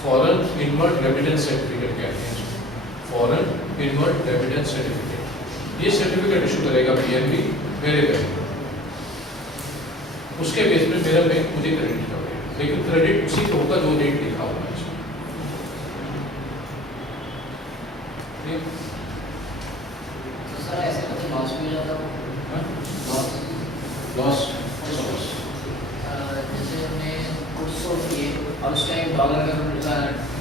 Foreign inward remittance certificate कहते हैं इसको, फॉरेन इनवर्ड रेमिटेंस सर्टिफिकेट। ये सर्टिफिकेट इशू करेगा पीएनबी मेरे बैंक, उसके बेस में मेरा बैंक मुझे क्रेडिट करेगा, लेकिन क्रेडिट उसी को होगा जो रेट लिखा होगा इसमें। तो सर ऐसे मतलब लॉस भी हो जाता है, लॉस जैसे हमने कुछ सोच किए और उस टाइम डॉलर का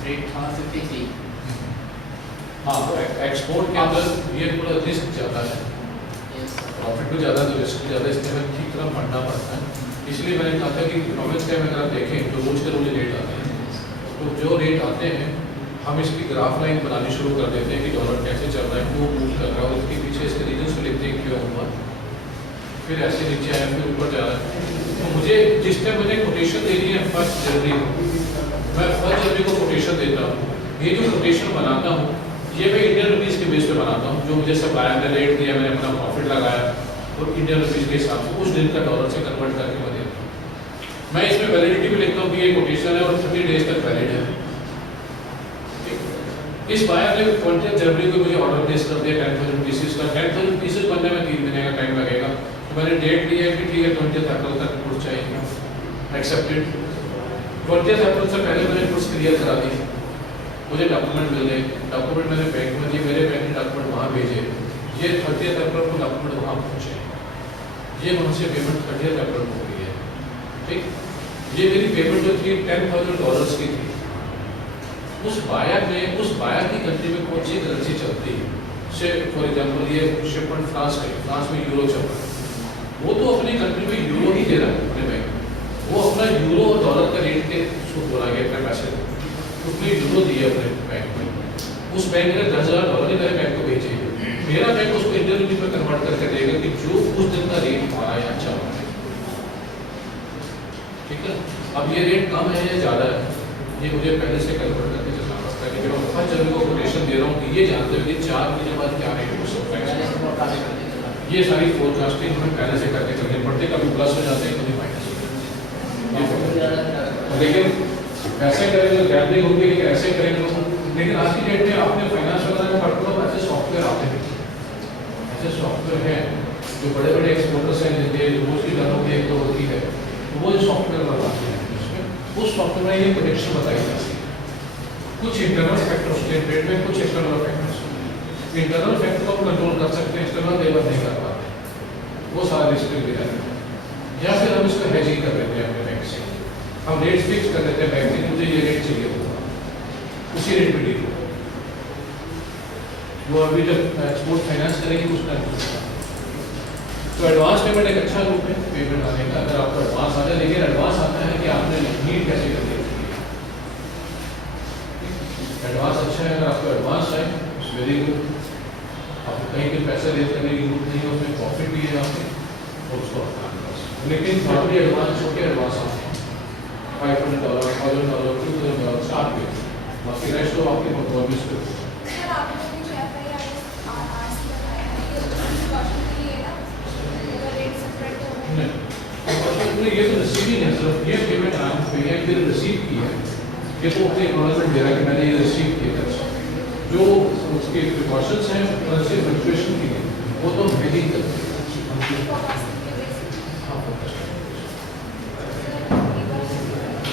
रेट था 53। हाँ, तो एक्सपोर्ट के अंदर ये थोड़ा रिस्क ज़्यादा है, प्रॉफिट भी ज़्यादा तो रिस्क भी ज़्यादा, इसलिए हमें ठीक तरह पढ़ना पड़ता है। इसलिए मैंने कहा था कि इकोनॉमिक्स टाइम अगर आप देखें तो रोज के रोज रेट आते हैं, तो जो रेट आते हैं हम इसकी ग्राफ लाइन बनानी शुरू कर देते हैं कि डॉलर कैसे चल रहा है, क्यों मूव कर रहा है, उसके पीछे इसके रीजन से लिखते हैं क्यों हुआ, फिर ऐसे नीचे आया, फिर ऊपर जा रहा है। तो मुझे जिस टाइम मुझे कोटेशन देनी है 1 जनवरी को, मैं 1 जनवरी को कोटेशन देता हूँ। ये जो कोटेशन बनाता हूँ ये मैं इंडियन रुपीज़ के बेस पे बनाता हूँ, जो मुझे सप्लायर ने रेट दिया, मैंने अपना प्रॉफिट लगाया और इंडियन रुपीज़ के हिसाब से उस दिन का डॉलर से कन्वर्ट करके मैं देता हूँ। मैं इसमें वैलिडिटी भी लिखता हूँ कि ये कोटेशन है और 30 डेज तक वैलिड है। इस बायर ने 20 जनवरी को मुझे ऑर्डर प्लेस कर दिया 10,000 पीसेस का। 10,000 पीसेस बनने में 3 महीने का टाइम लगेगा, तो मैंने डेट ली है कि ठीक है 20 अप्रैल तक गुड्स चाहिए, एक्सेप्टेड। 20 अप्रैल से पहले मैंने गुड्स क्लियर करा दी, मुझे डॉक्यूमेंट मिल गए, डॉक्यूमेंट मैंने बैंक में दिए, मेरे बैंक ने डॉक्यूमेंट वहाँ भेजे, ये 30 अप्रैल को डॉक्यूमेंट वहाँ पहुँचे, ये वहाँ से पेमेंट 30 अप्रैल को हुई है। ठीक, ये मेरी पेमेंट जो थी $10,000 की थी। उस बायर की कंट्री में कौन सी करेंसी चलती है, से फॉर एग्जांपल ये शिपमेंट फ्रांस का, फ्रांस में यूरो चल रहा है, वो तो अपनी कंट्री में यूरो ही दे रहा है अपने बैंक, वो अपना यूरो और डॉलर का रेट के सूट बोला गया अपने पैसे, उसने यूरो दिए अपने बैंक में, उस बैंक ने $10,000 ही मेरे बैंक को भेजे, मेरा बैंक उसको इंडियन रुपीज में कन्वर्ट करके देगा कि जो उस दिन का रेट हमारा यहाँ चल रहा है। ठीक है, अब ये रेट कम है या ज़्यादा है, ये मुझे पहले से कन्वर्ट करके चलना पड़ता है, क्योंकि मैं 5 जनवरी को कोटेशन दे रहा हूँ कि ये जानते हुए कि 4 महीने बाद क्या रेट हो सकता है। ये सारी फोरकास्टिंग हमें पहले से करके चलनी पड़ती है, कभी प्लस हो जाते हैं कभी माइनस हो जाते हैं, लेकिन ऐसे करेंगे तो गैदरिंग होगी, लेकिन ऐसे करेंगे तो, लेकिन आज की डेट में आपने फाइनेंस वगैरह में पढ़ते हो ऐसे सॉफ्टवेयर आते हैं, ऐसे सॉफ्टवेयर हैं जो बड़े बड़े एक्सपोर्टर्स हैं जिनके रोज की दर होती है तो होती है, तो वो सॉफ्टवेयर लगाते हैं, उसमें उस सॉफ्टवेयर में ये प्रोडिक्शन बताई जाती है। कुछ इंटरनल फैक्टर्स होते हैं ट्रेड में, कुछ एक्सटर्नल फैक्टर्स होते हैं। इंटरनल फैक्टर को हम कंट्रोल कर सकते हैं, एक्सटर्नल लेवल नहीं कर पाते, वो सारा रिस्क ले जाते हैं। या फिर हम इसको हेजिंग कर देते हैं अपने बैंक से, हम रेट फिक्स कर देते हैं बैंक से, मुझे ये रेट चाहिए होगा, उसी रेट पे डील होगा। वो अभी जब एक्सपोर्ट फाइनेंस करेंगे उस टाइम तो एडवांस पेमेंट एक अच्छा रूप है पेमेंट आने का, अगर आपको एडवांस आ जाए, लेकिन एडवांस आता है कि आपने नीड कैसे करनी है। एडवांस अच्छा है, अगर आपको एडवांस है वेरी गुड, आपको कहीं के पैसे रेज करने की जरूरत नहीं है, उसमें प्रॉफिट भी है आपके और उसको रखना है बस। लेकिन नॉर्मली एडवांस छोटे एडवांस आते हैं $500, $1,000, $2,000 स्टार्ट में, बाकी रेस्ट तो आपके परफॉर्मेंस पे। ये तो रिसीविंग है, सिर्फ ये पेमेंट आप पे है, फिर रिसीव की है, ये तो अपने एक्नॉलेजमेंट दे रहा है कि मैंने ये रिसीव किया है। जो उसके प्रिकॉशंस हैं करेंसी फ्लक्चुएशन के लिए, वो तो हेजिंग करते हैं,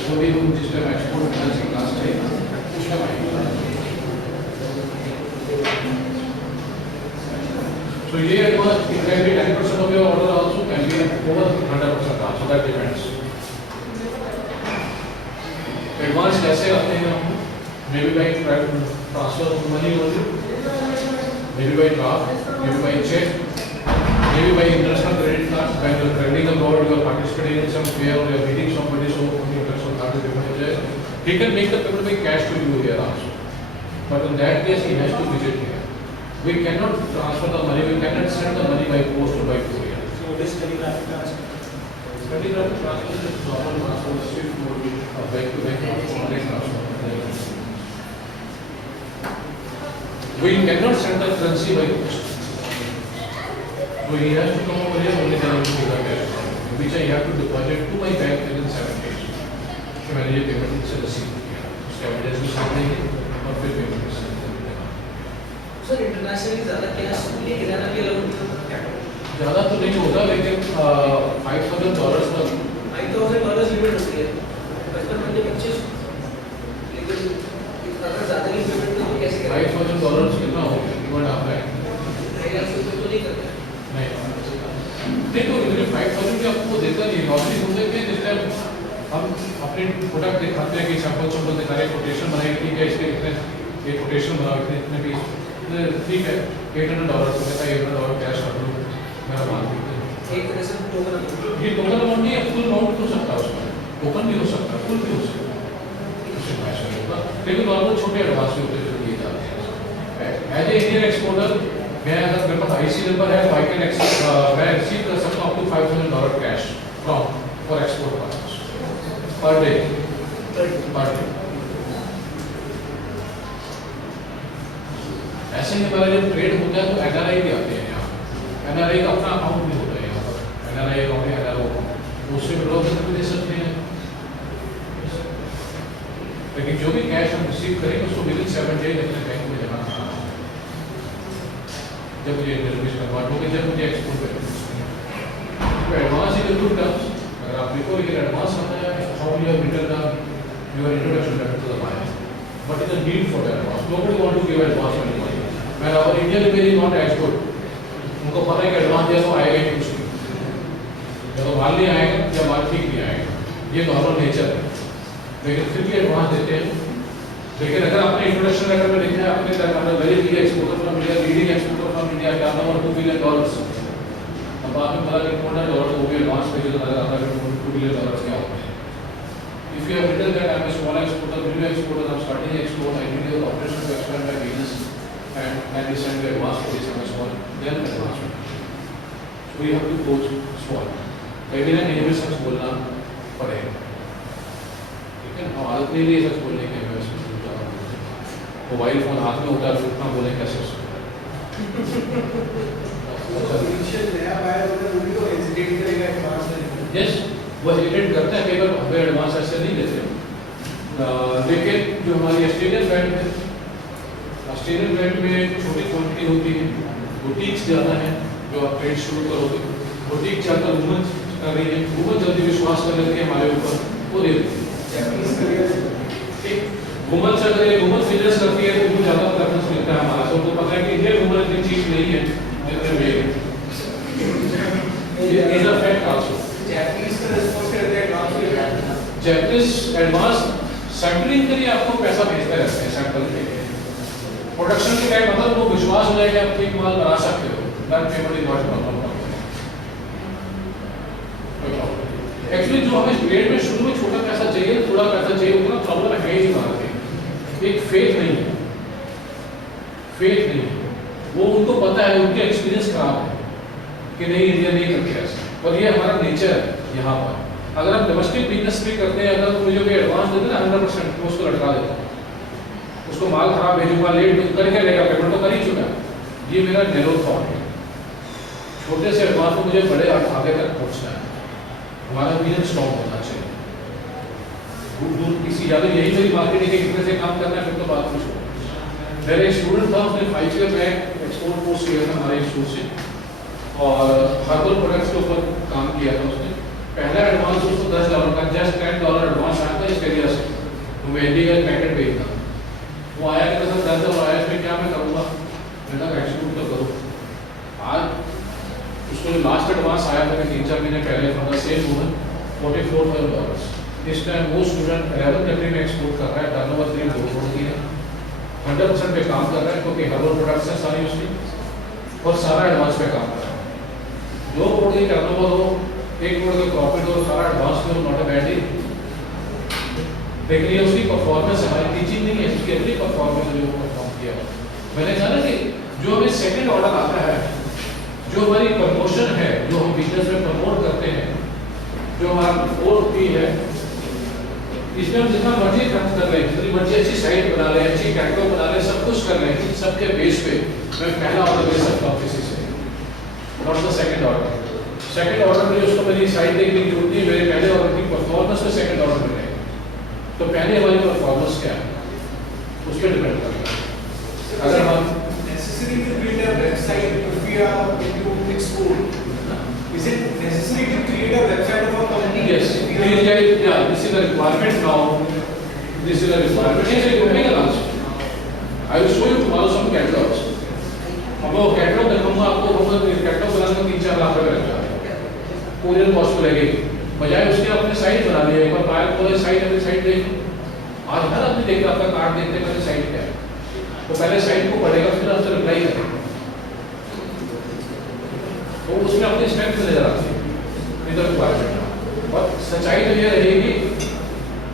वो भी हम जिस टाइम एक्सपोर्ट फाइनेंस की क्लास करेंगे उस टाइम आएंगे। So ये advance it can be 10% of your order also, can be over 100% also, that depends. Advance कैसे आते हैं हम? Maybe by transfer of money only, maybe by draft, maybe by check, maybe by international credit card. When you are traveling abroad, you are participating in some fair or you are meeting somebody, so your personal card is payment. He can make the payment by cash to you here also, but in that case he has to visit here. We cannot transfer the money, we cannot send the money by post or by courier. So this telegraphic transfer. Telegraphic transfer is normal transfer, SWIFT mode, bank to bank transfer, online transfer. We cannot send the currency by post. So he has to come over here only then he will get cash, which I have to deposit to my bank within 7 days. So मैंने ये payment से receive किया, उसके evidence छोड़ देंगे और फिर payment sir internationally ज़्यादा कैश लेके जाना भी अलाउड नहीं होता क्या? ज़्यादा तो नहीं होता, लेकिन $5,000 तक $5,000 लिमिट होती है, बचपन में 25, लेकिन अगर ज़्यादा की पेमेंट तो कैसे करें? $5,000 कितना हो गया? 2.5 लाख तो नहीं करते। नहीं तो इतने 5,000 की आपको देता नहीं, नॉर्मली होते थे जिस टाइम हम अपने प्रोडक्ट दिखाते हैं कि सैंपल दिखा रहे, कोटेशन बनाए, ठीक है इसके इतने ये कोटेशन बनाओ, इतने पीस, ठीक है $800 तो कहता है $800 कैश कर दो, मेरा मान दीजिए। एक तरह से टोकन अमाउंट। ये टोकन अमाउंट नहीं है, फुल अमाउंट हो सकता है उसमें, टोकन भी हो सकता है, फुल भी हो सकता है, उससे मैच नहीं होगा, लेकिन नॉर्मल छोटे एडवांस होते हैं जो दिए जाते हैं। एज ए इंडियन एक्सपोर्टर मैं अगर मेरे पास IC नंबर है तो मैं रिसीव कर सकता हूँ up to $5,000 cash from for export purpose per day. ऐसे ही हमारा जब ट्रेड होता है तो NRI भी आते हैं यहाँ, NRI का अपना अकाउंट भी होता है यहाँ पर, NRI अकाउंट है, NRO अकाउंट, उससे विड्रॉ करके भी दे सकते हैं। लेकिन जो भी कैश हम रिसीव करेंगे उसको विदिन 7 डेज अपने बैंक में जमा करना है, जब ये रिजर्वेशन कन्वर्ट हो गई, जब मुझे एक्सपोर्ट करना तो एडवांस इन टू टर्म्स, अगर आप देखो ये एडवांस आता है how you have written your introduction letter to the market, but is a need for advance, nobody want to give advance to anybody, when our Indian image is not as good, उनको पता है कि advance दिया तो आएगा ही कुछ नहीं, या तो माल नहीं आएगा या माल ठीक नहीं आएगा, ये नॉर्मल नेचर है, लेकिन फिर भी एडवांस देते हैं। लेकिन अगर आपने इंट्रोडक्शन लेटर में लिखा है आपने very big exporter from India, leading exporter from India, turnover $2 billion, अब आपने बोला कि $200 वो भी एडवांस पे जो नजर आता है $2 billion क्या होता है। If you have written that I am a small exporter, new exporter, I am starting export, I need your operation to expand my business and we send advance for this I am small, then advance we have to go small, कहीं ना कहीं भी सच बोलना पड़ेगा, ठीक है। हम आदत नहीं लिए सच बोलने के, मोबाइल फोन हाथ में उठा के उतना बोले कैसे यस वो हेजिटेट करते हैं, कई बार हमें एडवांस ऐसे नहीं देते, लेकिन जो हमारी ऑस्ट्रेलियन बैंक है, ऑस्ट्रेलियन बैंक में छोटी क्वांटिटी होती है, बुटीक्स ज़्यादा है, जो आप ट्रेड शुरू करोगे, बुटीक ज़्यादा वुमन कर रही है, वुमन जल्दी विश्वास कर लेती है हमारे ऊपर, वो दे देती है। वुमन से अगर वुमन बिजनेस करती है तो ज़्यादा प्रेफरेंस मिलता है हमारा, सबको पता है कि इंडियन वुमन इतनी चीज नहीं है जितने में is a fact also. Japanese का रिस्पांस करते हैं एडवांस, जैपनीज एडवांस सैंपलिंग के लिए आपको पैसा भेजते रहते हैं, सैंपल के लिए प्रोडक्शन के टाइम मतलब वो विश्वास हो जाएगा आप ठीक माल बना सकते हो, that payment is not problem. Actually जो हमें ट्रेड में शुरू में छोटा पैसा चाहिए, थोड़ा पैसा चाहिए, उतना प्रॉब्लम है ही नहीं मार्केट, एक फेथ नहीं है, फेथ नहीं है, वो उनको पता है, उनके एक्सपीरियंस खराब है कि नहीं इंडिया नहीं करते ऐसा, और ये हमारा नेचर है यहाँ पर। अगर हम डोमेस्टिक बिजनेस भी करते हैं, अगर मुझे कोई एडवांस देते ना 100% तो उसको लटका देता हूँ, उसको माल खराब भेजूंगा, लेट करके लेगा, पेमेंट तो कर ही चुका है, ये मेरा नैरो थॉट है। छोटे से एडवांस को मुझे बड़े आगे तक पहुँचना है, हमारा विजन स्ट्रॉन्ग होना चाहिए, दूर दूर किसी ज़्यादा यही मेरी मार्केटिंग के कितने से काम करना है, फिर तो बात कुछ हो। मेरा एक स्टूडेंट था, उसने 5 ईयर बैक एक्सपोर्ट कोर्स किया था हमारे इंस्टीट्यूट से, और हर्बल प्रोडक्ट्स के ऊपर काम किया था उसने। पहला एडवांस उसको $10 का, जस्ट $10 एडवांस आया था इस एरिया से, तो मैं इंडिया का पैकेट भेजता, वो आया कि सर $10 आया, इसमें क्या मैं करूँगा, मैंने कहा एक्सपोर्ट तो करो। आज उसको जो लास्ट एडवांस आया था 3-4 महीने पहले फ्रॉम द सेम वुमन, $44,000। इस टाइम वो स्टूडेंट 11 कंट्री में एक्सपोर्ट कर रहा है, टर्नओवर 3 करोड़ की है, 100% पे काम कर रहा है, क्योंकि हर्बल प्रोडक्ट्स है सारी उसकी, और सारा एडवांस पे काम कर रहा है। 2 करोड़ की टर्नओवर हो, 1 करोड़ का प्रॉफिट हो, सारा एडवांस में, नॉट अ बैड डील। लेकिन ये उसकी परफॉर्मेंस, हमारी टीचिंग नहीं है, उसकी अपनी परफॉर्मेंस जो परफॉर्म किया। मैंने कहा ना कि जो हमें सेकेंड ऑर्डर आता है, जो हमारी प्रमोशन है, जो हम बिजनेस में प्रमोट करते हैं, जो हमारा 4P है, इसमें हम जितना मर्जी खर्च कर रहे हैं, जितनी मर्जी अच्छी साइट बना रहे हैं, अच्छी कैटलॉग बना रहे हैं, सब कुछ कर रहे हैं, सबके बेस पे मैं पहला ऑर्डर दे सकता हूँ किसी से, not the second order. Second order में उसको मेरी साइट देखने की जरूरत नहीं, मेरे पहले ऑर्डर की परफॉर्मेंस में सेकंड ऑर्डर मिल रहे हैं। तो पहले हमारी परफॉर्मेंस क्या है, उस पर डिपेंड करता है। अगर हम necessary to build a website if we are going to export? Is it necessary to create a website of a company? yes, this is a requirement now. This is a requirement. Yes, it will make an answer. I will show you tomorrow some catalogs. अब वो catalogue दिखाऊंगा आपको, हम catalogue बनाने में 3-4 लाख रुपए लगता है, कोरियर कॉस्ट लगेगी। बजाय उसके अपने साइट बना लिया, एक बार बायर को साइट अपनी साइट देखो। आज हर आदमी देख रहा है, आपका कार्ड देखते हैं पहले साइट क्या है, तो पहले साइट को पढ़ेगा फिर आपसे रिप्लाई करेगा, तो उसमें अपनी स्ट्रेंथ नजर आती है इधर रिक्वायरमेंट। और सच्चाई तो ये रहेगी,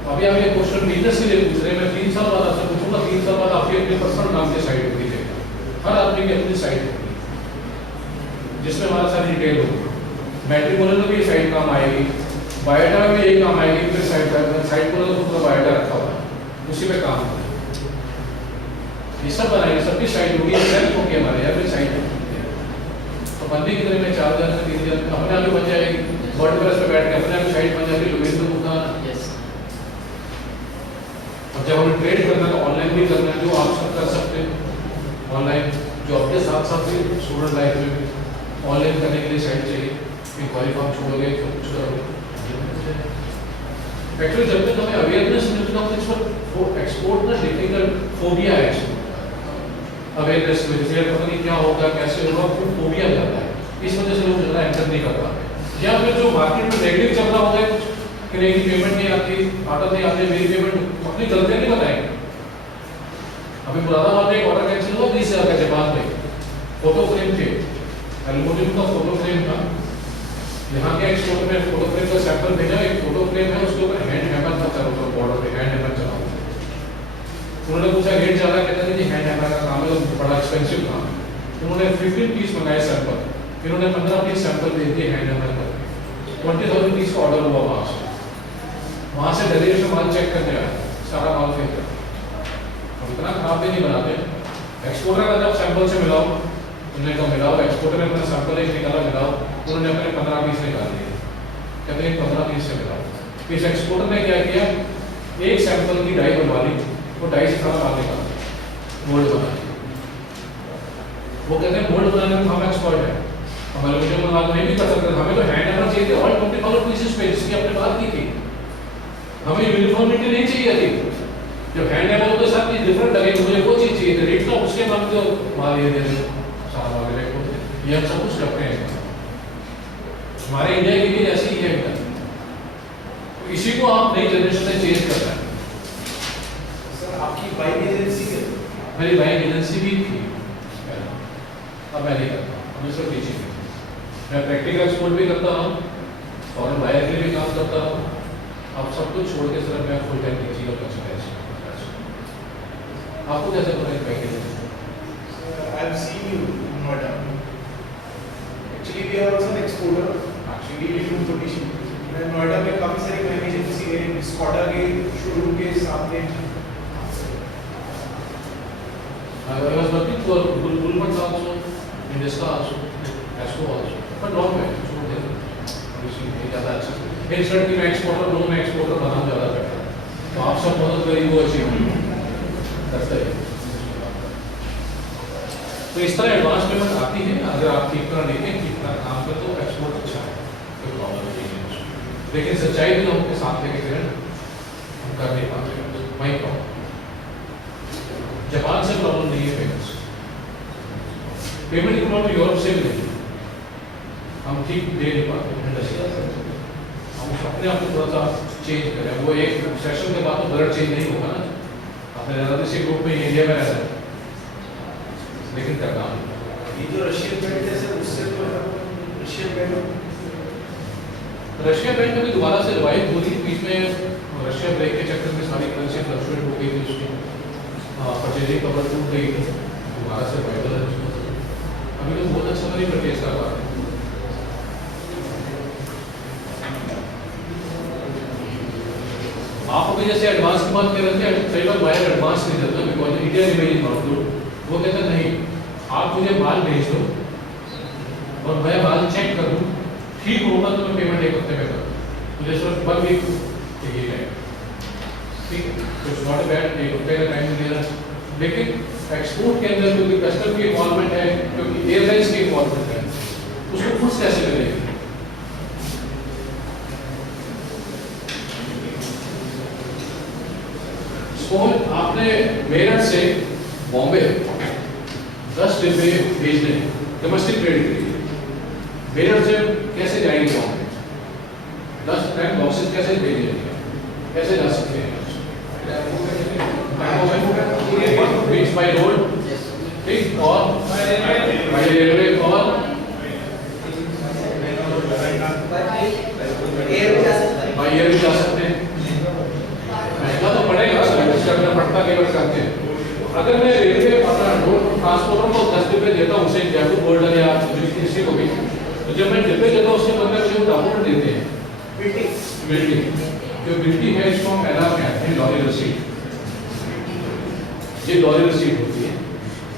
अभी आप ये क्वेश्चन बिजनेस के लिए पूछ रहे हैं, मैं 3 साल बाद आपसे पूछूंगा, 3 साल बाद आपकी अपनी पर्सनल नाम की साइट होगी, हर आदमी की अपनी साइट होगी जिसमें हमारा सारी डिटेल होगी। मैट्रिमोनियल में भी साइट काम आएगी, बायोडा में भी यही काम आएगी, फिर साइट को तो पूरा बायोडा रखा हुआ है, उसी पे काम होगा। ये सब बनाएंगे, सबकी साइट होगी, सेल्फ होगी हमारे यहाँ पे साइट होगी। तो बंदी की तरह में 4 हज़ार से 3 हज़ार अपने आप बन जाएगी, वर्डप्रेस पे बैठ के अपने आप साइट बन जाएगी, लोगों को भुगतान। अब जब हमें ट्रेड करना है तो ऑनलाइन भी करना है, जो आप सब कर सकते हैं ऑनलाइन, जो अपने साथ साथ भी स्टूडेंट लाइफ में भी ऑनलाइन करने के लिए साइट चाहिए, इंक्वायरी फॉर्म छोड़ोगे तो कुछ करोगे। एक्चुअली जब तक हमें अवेयरनेस मिलती है वो एक्सपोर्ट ना डिफिकल्ट फोबिया है, अवेयरनेस में जैसे पता नहीं क्या होगा कैसे होगा, वो फोबिया जाता है, इस वजह से लोग ज़्यादा एंटर नहीं कर पाते। या फिर जो मार्केट में नेगेटिव चल रहा होता है कुछ कि नहीं पेमेंट नहीं आती, ऑर्डर नहीं आते, मेरी पेमेंट अपनी गलतियाँ नहीं बताएंगे। अभी मुरादाबाद में एक ऑर्डर कैंसिल हुआ 20,000 का जापान में, फोटो फ्रेम थे, एल्युमिनियम का फोटो फ्रेम था, यहाँ के एक्सपोर्ट में फोटो फ्रेम का सैंपल भेजा, एक फोटो फ्रेम है उसके ऊपर हैंड हैमर था, चलो बॉर्डर पे हैंड हैमर चला। उन्होंने पूछा रेट ज़्यादा, कहते थे हैंड हैमर का काम है तो बड़ा एक्सपेंसिव काम है। उन्होंने 15 पीस मंगाए सैंपल, इन्होंने 15 पीस सैंपल भेज दिए हैंड हैमर कर, 20,000 पीस का ऑर्डर हुआ वहाँ से डेलीवेशन में माल चेक करने आया, सारा माल फेंक दिया। इतना खराब भी नहीं बनाते। एक्सपोर्टर का जब सैंपल से मिलाओ, उन्होंने कहा मिलाओ, एक्सपोर्टर ने अपना सैंपल एक निकाला मिलाओ, उन्होंने अपने 15 पीस निकाल दिए, कहते हैं 15 पीस से मिलाओ। इस एक्सपोर्टर ने क्या किया, एक सैंपल की डाई बनवा ली, वो डाई से सारा माल निकाला, मोल्ड बना। वो कहते हैं मोल्ड बनाने में हम एक्सपर्ट है, हमारे मुझे माल नहीं भी कर सकते, हमें तो हैंड हैमर चाहिए थे, ऑल 20,000 पीसेस पे, जिसकी आपने बात की थी, हमें यूनिफॉर्मिटी नहीं चाहिए थी। जब हैंड हैमर के साथ चीज डिफरेंट लगे तो मुझे वो चीज चाहिए थी, रेट का उसके नाम जो माल ये दे दो सारा वगैरह को, ये हम सब कुछ करते हैं। हमारे इंडिया की भी ऐसी ही है, तो इसी को आप नई जनरेशन में चेंज करना है। सर आपकी बाइक एजेंसी है? मेरी बाइक एजेंसी भी थी, अब मैं नहीं करता, मैं सिर्फ टीचिंग। मैं प्रैक्टिकल एक्सपोर्ट भी करता हूँ, फॉरेन बायर के लिए भी काम करता हूँ। अब सब कुछ छोड़ के सिर्फ मैं फुल टाइम टीचिंग का आपको कैसे पता है package? I have seen you in Noida. Actually, we are also an exporter. Actually, we do position. मैं नोएडा में काफी सारी बैंक एजेंसी है, स्कॉडा के शोरूम के सामने। I was working for Gulmarg also, in this also, Casco also, but long way. ज़्यादा अच्छा है। इंस्टेंट की मैं एक्सपोर्टर हूँ, मैं एक्सपोर्टर बनाना ज़्यादा बेटर है, तो आप सब मदद करिए वो अचीव करते हैं। तो इस तरह एडवांस पेमेंट आती है, अगर आप ठीक तरह देखें, ठीक तरह काम करें तो एक्सपोर्ट अच्छा है, कोई प्रॉब्लम नहीं है। लेकिन सच्चाई भी लोगों के साथ लेके चलें, हम कर नहीं पाते, वही प्रॉब्लम। जापान से प्रॉब्लम नहीं है पेमेंट्स, पेमेंट की प्रॉब्लम यूरोप से भी नहीं, हम ठीक दे नहीं पाते। हम अपने आप को थोड़ा सा चेंज करें, वो एक सेशन के बाद तो ब्लड चेंज नहीं होगा ना, अपने रणनीतिक ग्रुप में इंडिया में रहता है, लेकिन करना ये जो रशियन बैंक है सर, उससे तो रशियन बैंक में दोबारा से रिवाइव हुई, बीच में रशिया ब्रेक के चक्कर में सारी करेंसी फ्लक्चुएट हो गई थी, उसकी परचेजिंग कवर टूट गई थी, दोबारा से रिवाइवल है उसमें। अभी तो बहुत अच्छा नहीं परचेज कर पा रहे। आप अभी जैसे एडवांस की बात कर रहे थे, कई बार बायर एडवांस नहीं देता, बिकॉज इंडिया रिमेनिंग माउंट, वो कहता नहीं आप मुझे माल भेज दो और मैं माल चेक कर दूँ, ठीक होगा तो मैं पेमेंट 1 हफ्ते में कर दूँ, मुझे सिर्फ 1 वीक चाहिए है। ठीक है, तो इट्स नॉट बैड, 1 रुपये का टाइम दे रहा है। लेकिन एक्सपोर्ट के अंदर क्योंकि कस्टम की इन्वॉल्वमेंट है, क्योंकि एयरलाइंस की इन्वॉल्वमेंट है, उसको खुद कैसे करेंगे? सपोज आपने मेरठ से बॉम्बे 10 डिब्बे भेजने डोमेस्टिक ट्रेड के लिए, मेरठ से कैसे जाएंगे बॉम्बे? 10 बॉक्सेस कैसे भेजेंगे, कैसे जा सकते हैं? बीच बाय रोड, ठीक, और बाय रेलवे और बाय एयर भी जा सकते हैं। महंगा तो पड़ेगा, सर्विस करना पड़ता, केवल करते हैं। अगर मैं रेलवे अपना रोड ट्रांसपोर्टर को 10 डिब्बे देता हूँ, उसे जयपुर गोल्डन या किसी को भी, तो जब मैं डिब्बे देता हूँ उसके बदले मुझे डॉक्यूमेंट देते हैं, बिल्डिंग जो बिल्डिंग है, इसको हम एलान कहते हैं लॉरी रसीद। ये लॉरी रसीद होती है,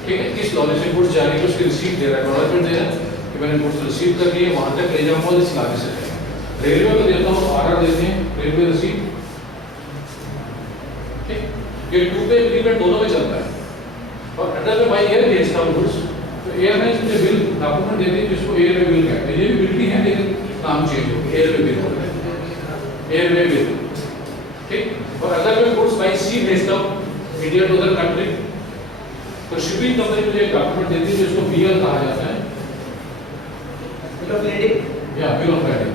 ठीक है, किस लॉरी से गुड्स जा रही है उसकी रिसीट दे रहा है, अनाउंसमेंट दे रहा है कि मैंने गुड्स रिसीव कर लिए, वहां तक ले जाऊंगा इस लाने से। रेलवे को देता हूँ, ऑर्डर देते हैं, रेलवे रसीद, ठीक। ये 2 पे एग्रीमेंट दोनों में चलता है। और अगर मैं बाई एयर भेजता हूँ गुड्स, तो एयरलाइंस मुझे बिल डॉक्यूमेंट देती है जिसको एयरवे बिल कहते हैं। ये भी बिल है लेकिन नाम चेंज हो गया, एयरवे बिल हो गया, एयरवे बिल, ठीक। और अगर मैं गुड्स बाई सी भेजता हूँ इंडिया टू अदर कंट्री, तो शिपिंग कंपनी मुझे एक डॉक्यूमेंट देती है जिसको बीएल कहा जाता है, बिल ऑफ लीडिंग या बिल ऑफ लीडिंग।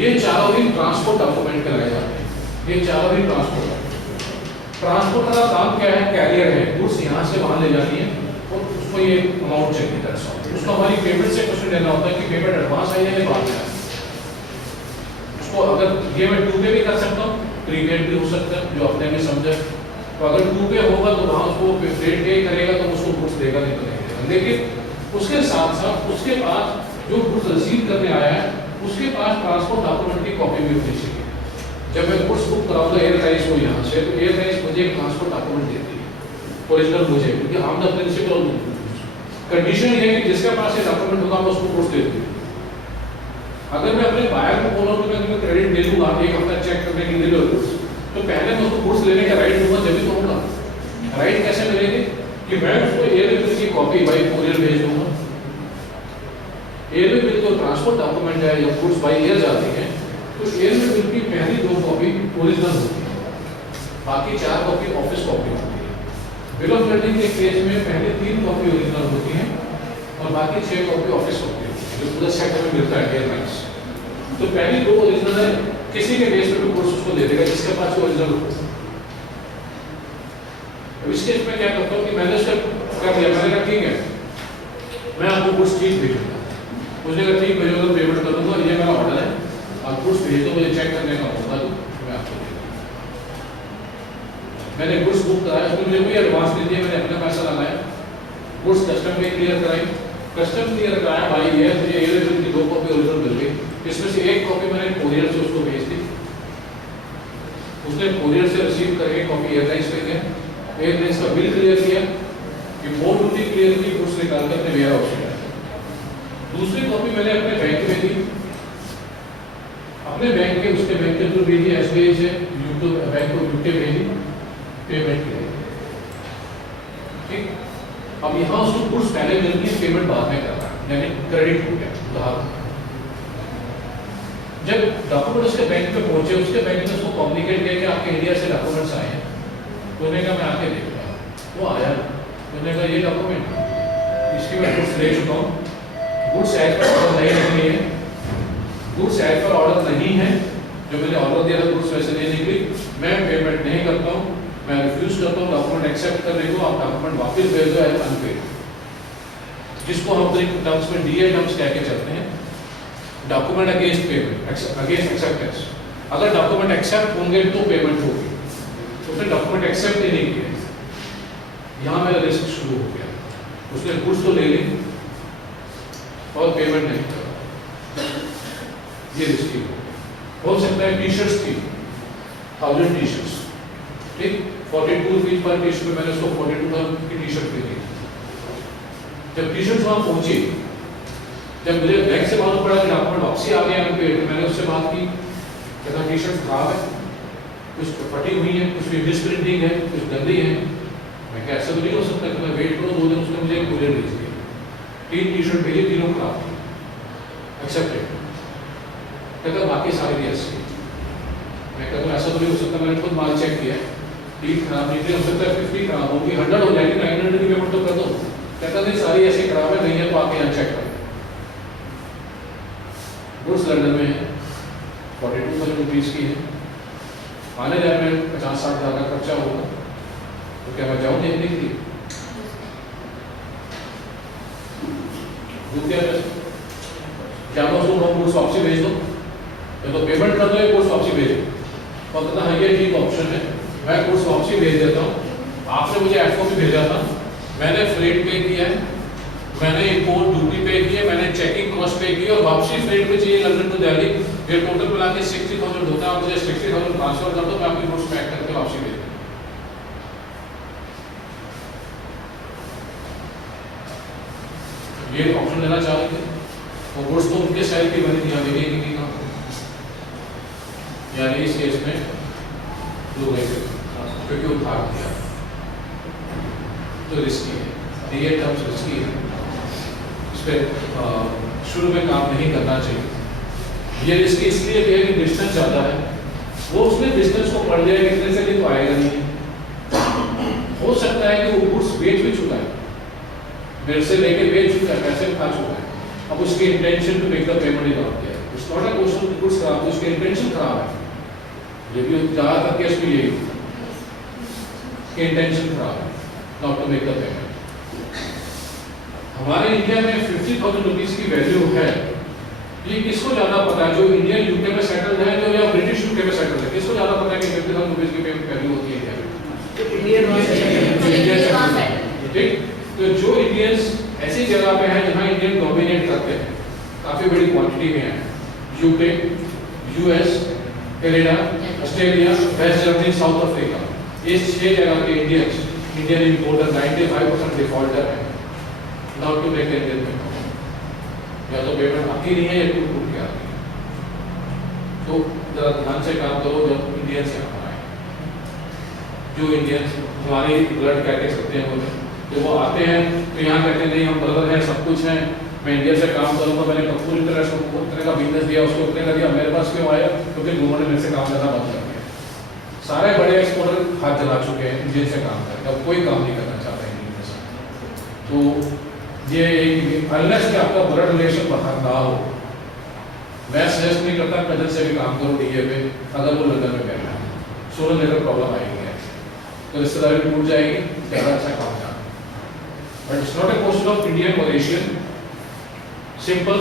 ये चारों ही ट्रांसपोर्ट डॉक्यूमेंट कराए जाते हैं। ये चारों ही ट्रांसपोर्ट का काम क्या है? कैरियर है, गुड्स यहाँ से वहाँ ले जानी है और उसको ये अमाउंट चाहिए, दैट्स ऑल। उसको हमारी पेमेंट से क्वेश्चन लेना होता है कि पेमेंट एडवांस आई है या बाद में आई। उसको अगर ये मैं 2 पे भी कर सकता हूँ, प्रीपेड भी हो सकता है, जो अपने में समझे। तो अगर 2 पे होगा तो वहाँ उसको पेड पे करेगा तो उसको गुड्स देगा, नहीं तो नहीं देगा। लेकिन उसके साथ साथ उसके पास जो गुड्स रिसीव करने आया है उसके पास ट्रांसपोर्ट डॉक्यूमेंट की कॉपी भी होनी चाहिए। जब मैं गुड्स बुक कराऊंगा एयरलाइंस को यहाँ से, तो एयरलाइंस मुझे एक ट्रांसपोर्ट डॉक्यूमेंट देती है ओरिजिनल मुझे, क्योंकि हम द प्रिंसिपल कंडीशन ये है कि जिसके पास ये डॉक्यूमेंट होगा मैं उसको गुड्स दे दूँ। अगर मैं अपने बायर को बोलूँ कि मैं क्रेडिट दे दूँगा 1 हफ्ता चेक करने के लिए गुड्स, तो पहले मैं उसको गुड्स लेने का राइट दूंगा, जब भी तो होगा। राइट कैसे मिलेगी कि मैं उसको एयरवे की कॉपी बाई कोरियर भेज दूंगा। एयरवे बिल जो ट्रांसपोर्ट डॉक्यूमेंट है या गुड्स बाई एयर जाती है, तो एयरवे बिल की पहली 2 कॉपी ओरिजिनल होती है, बाकी 4 कॉपी ऑफिस कॉपी होती है। बिल ऑफ लीडिंग के केस में पहले 3 कॉपी ओरिजिनल होती है और बाकी 6 कॉपी ऑफिस होती है, जो पूरा सेक्टर में मिलता है एयरलाइंस। तो पहली 2 ओरिजिनल है, किसी के बेस पे भी गुड्स उसको दे देगा जिसके पास ओरिजिनल हो। इस केस में क्या करता हूँ कि मैंने उसका कर दिया, मैंने कहा ठीक है मैं आपको गुड्स ठीक भेजूंगा, मुझे कहा ठीक भेजूंगा तो पेमेंट कर दूंगा, ये मेरा ऑर्डर है, आप गुड्स भेज दो, मुझे चेक करने का होगा तो मैं आपको दे दूंगा। मैंने गुड्स बुक कराया, उसने मुझे कोई एडवांस नहीं दिया, मैंने अपना पैसा लगाया, गुड्स कस्टम में क्लियर कराई, कस्टम क्लियर कराया भाई ये मुझे एयरलाइन की 2 कॉपी ओरिजिनल मिल गई, इसमें से 1 कॉपी मैंने कोरियर से उसको भेज दी, उसने कोरियर से रिसीव करके कॉपी एयरलाइंस पे गया, एयरलाइंस का बिल क्लियर किया, इम्पोर्ट ड्यूटी क्लियर की, गुड्स निकाल कर अपने वेयर हाउस में। दूसरी कॉपी मैंने अपने बैंक में दी, अपने बैंक के उसके बैंक के थ्रू भेजी, एसबीआई से यूट्यूब बैंक को यूके भेजी, पेमेंट की। ठीक, अब यहाँ उसको गुड्स पहले मिलती है, पेमेंट बाद में करना, यानी क्रेडिट हो गया उधार। जब डॉक्यूमेंट उसके बैंक पे पहुंचे, उसके बैंक ने उसको कम्युनिकेट किया कि आपके इंडिया से डॉक्यूमेंट्स आए हैं, तो उन्होंने कहा मैं आके देखूंगा, वो आया, उन्होंने कहा ये डॉक्यूमेंट इसकी मैं गुड्स ले चुका हूँ, गुड्स एज पर ऑर्डर नहीं है, गुड्स एज पर ऑर्डर नहीं है, जो मैंने ऑर्डर दिया था गुड्स वैसे नहीं निकली, मैं पेमेंट नहीं करता हूँ, मैं रिफ्यूज करता हूँ डॉक्यूमेंट एक्सेप्ट करने को, आप डॉक्यूमेंट वापस भेज दो एज अनपेड, जिसको हम टर्म्स में डीए टर्म्स कह के चलते हैं, document against payment, against acceptance. अगर डॉक्यूमेंट एक्सेप्ट होंगे तो पेमेंट होगी, उसने डॉक्यूमेंट एक्सेप्ट ही नहीं किया, यहाँ मेरा रिस्क शुरू हो गया। उसने गुड्स तो ले ली और पेमेंट नहीं करा, ये रिस्की हो सकता है। टी शर्ट्स थी 1000 टी शर्ट्स, ठीक, 42 रुपीज पर टी शर्ट में मैंने उसको 42,000 की टी शर्ट दे दी। जब टी शर्ट्स वहाँ पहुंची, जब मुझे बैंक से मालूम पड़ा कि डॉक्यूमेंट वापसी आ गया अनपेड, मैंने उससे बात की, कहता टी शर्ट खराब है, कुछ फटी हुई है, कुछ मिसप्रिंटिंग है, कुछ गंदी है। मैं क्या ऐसा तो नहीं हो सकता कि मैं वेट करूँ 2 दिन, उसने मुझे एक कूरियर भेज दिया, 3 टी शर्ट भेजी, तीनों खराब थी, एक्सेप्टेड। कहता बाकी सारी भी ऐसी। मैं कहता ऐसा तो नहीं हो सकता, मैंने खुद माल चेक किया, टीम खराब नहीं थी, हो सकता है 50 खराब होगी, 100 हो जाएगी, 900 की पेमेंट तो कर दो। कहता नहीं सारी ऐसी खराब है, नहीं है तो आके यहाँ चेक करें। गुड्स लंदन में है, 42,000 रुपीज़ की है, आने जाने में 50-60 हज़ार का खर्चा होगा, तो क्या मैं जाऊँ देखने के लिए? क्या मैं उसको गुड्स वापसी भेज दूँ, या तो पेमेंट कर दो या गुड्स वापसी भेज दो। और कहता हाँ ये ठीक ऑप्शन है, मैं गुड्स वापसी भेज देता हूँ, आपने मुझे एफ भी भेजा था, मैंने फ्रेट पे किया है, मैंने इंपोर्ट ड्यूटी पे की है, मैंने चेकिंग कॉस्ट पे की है, और वापसी फ्रेट पे चाहिए लंदन टू दिल्ली, ये टोटल मिला के 60,000 होता है। आप मुझे 60,000 ट्रांसफर कर दो, मैं आपकी गुड्स पैक करके वापसी भेज दूँ। ये ऑप्शन लेना चाहेंगे, और गुड्स तो उनके साइड की बनी थी, यहाँ मेरी नहीं काम, यानी इस केस में लोग ऐसे क्योंकि उधार दिया तो रिस्की है, ये टर्म्स रिस्की है, इस पर शुरू में काम नहीं करना चाहिए। ये रिस्की इसलिए भी है कि डिस्टेंस ज़्यादा है, वो उसने डिस्टेंस को पढ़ लिया कितने से तो आएगा नहीं। हो सकता है कि वो गुड्स बेच भी चुका है, मेरे से लेके बेच चुका है, पैसे खा चुका है, अब उसकी intention to make the payment is not there, it's not a question goods खराब, उसकी इंटेंशन खराब है। ये भी ज़्यादातर केस में यही कि इंटेंशन खराब है, not to make the payment. हमारे इंडिया में 50,000 रुपीज़ की वैल्यू है, ये किसको ज़्यादा पता है? जो इंडियन यूके में सेटल्ड है, जो या ब्रिटिश यूके में सेटल्ड है, किसको ज़्यादा पता है कि 50,000 रुपीज़ की वैल्यू होती है इंडिया में? ठीक, तो जो इंडियंस ऐसी जगह पे हैं जहाँ इंडियन डोमिनेट करते हैं, काफ़ी बड़ी क्वांटिटी में है, UK, US, Canada, Australia, West Germany, South Africa, ये 6 जगह के इंडियन इंपोर्टर 95% डिफॉल्टर है, not to make Indian payment, या तो पेमेंट आती नहीं है या टूट के आती है। तो जरा ध्यान से काम करो जब इंडियंस यहाँ आए, जो इंडियंस हमारी ब्लड कैटेगरी होते हैं, तो वो आते हैं तो यहाँ कहते हैं नहीं हम ब्रदर हैं, सब कुछ है, मैं इंडिया से काम करूँगा, मैंने पूरी तरह से उतने का बिजनेस दिया, उसको उतने का दिया, मेरे पास क्यों आया? क्योंकि गवर्नमेंट ने मेरे से काम करना बंद कर दिया। सारे बड़े एक्सपोर्टर हाथ जला चुके हैं इंडियन से काम करके, अब कोई काम नहीं करना चाहता इंडियन के साथ। तो ये अनलेस कि आपका ब्लड रिलेशन ना हो, मैं सजेस्ट नहीं करता कजन से भी काम करो डीए पे, अगर वो लंदन में बैठा है, सोलर लेकर प्रॉब्लम आएगी तो रिश्तेदारी टूट जाएगी, ज़्यादा अच्छा काम करना। But it's not a question of Indian or Asian. Simple,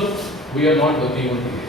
we are not working on this.